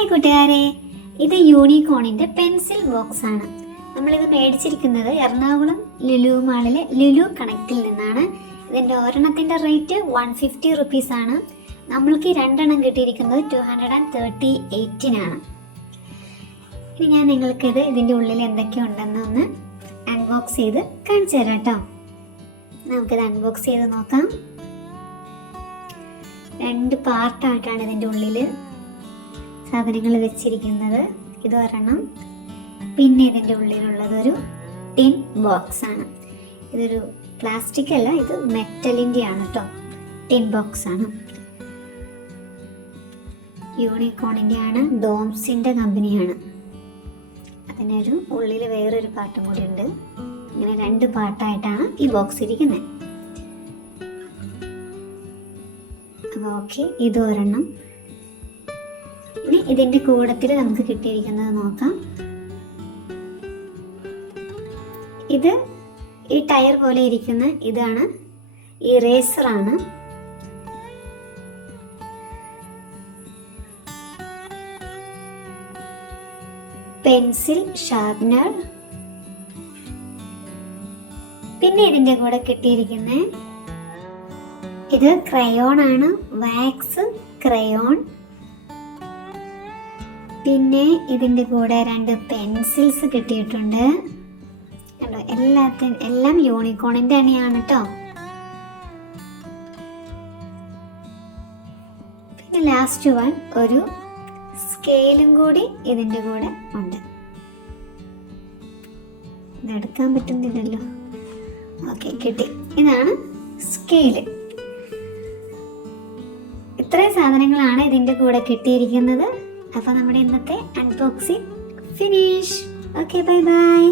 Hi കൂട്ടുകാരെ, ഇത് യൂണിക്കോണിൻ്റെ pencil box ആണ്. നമ്മളിത് മേടിച്ചിരിക്കുന്നത് എറണാകുളം ലുലു മാളിലെ ലുലു കണക്റ്റിൽ നിന്നാണ്. ഇതിൻ്റെ ഒരെണ്ണത്തിൻ്റെ റേറ്റ് 150 റുപ്പീസാണ്. നമ്മൾക്ക് രണ്ടെണ്ണം കിട്ടിയിരിക്കുന്നത് 238-നാണ്. ഇനി ഞാൻ നിങ്ങൾക്കിത് ഇതിൻ്റെ ഉള്ളിൽ എന്തൊക്കെയുണ്ടെന്നൊന്ന് അൺബോക്സ് ചെയ്ത് കാണിച്ചു തരാം കേട്ടോ. നമുക്കിത് അൺബോക്സ് ചെയ്ത് നോക്കാം. 2 പാർട്ടായിട്ടാണ് ഇതിൻ്റെ ഉള്ളിൽ സാധനങ്ങൾ വെച്ചിരിക്കുന്നത്. ഇത് ഒരെണ്ണം, പിന്നെ ഇതിൻ്റെ ഉള്ളിലുള്ളതൊരു ടിൻ ബോക്സ് ആണ്. ഇതൊരു പ്ലാസ്റ്റിക് അല്ല, ഇത് മെറ്റലിൻ്റെ ആണ് കേട്ടോ. ടിൻ ബോക്സ് ആണ്, യൂണിക്കോണിൻ്റെ ആണ്, ഡോംസിൻ്റെ കമ്പനിയാണ്. അതിനൊരു ഉള്ളിൽ വേറൊരു പാർട്ടും കൂടി ഉണ്ട്. ഇങ്ങനെ 2 പാർട്ടായിട്ടാണ് ഈ ബോക്സ് ഇരിക്കുന്നത്. അപ്പോൾ ഓക്കെ, ഇത് ഒരെണ്ണം. ഇനി ഇതിൻ്റെ കൂടത്തിൽ നമുക്ക് കിട്ടിയിരിക്കുന്നത് നോക്കാം. ഇത് ഈ ടയർ പോലെ ഇരിക്കുന്ന ഇതാണ് ഇറേസറാണ്. Pencil sharpener. പിന്നെ ഇതിൻ്റെ കൂടെ കിട്ടിയിരിക്കുന്ന ഇത് ക്രയോൺ ആണ്, വാക്സ് ക്രയോൺ. പിന്നെ ഇതിൻ്റെ കൂടെ 2 പെൻസിൽസ് കിട്ടിയിട്ടുണ്ട് കണ്ടോ. എല്ലാം യൂണിക്കോണിൻ്റെ തന്നെയാണ് കേട്ടോ. പിന്നെ ലാസ്റ്റ് വൺ ഒരു സ്കെയിലും കൂടി ഇതിൻ്റെ കൂടെ ഉണ്ട്. ഇതെടുക്കാൻ പറ്റുന്നില്ലല്ലോ. ഓക്കെ, കിട്ടി. ഇതാണ് സ്കെയില്. ഇത്രയും സാധനങ്ങളാണ് ഇതിൻ്റെ കൂടെ കിട്ടിയിരിക്കുന്നത്. അപ്പോൾ നമ്മുടെ ഇന്നത്തെ unboxing finish. Okay, bye bye.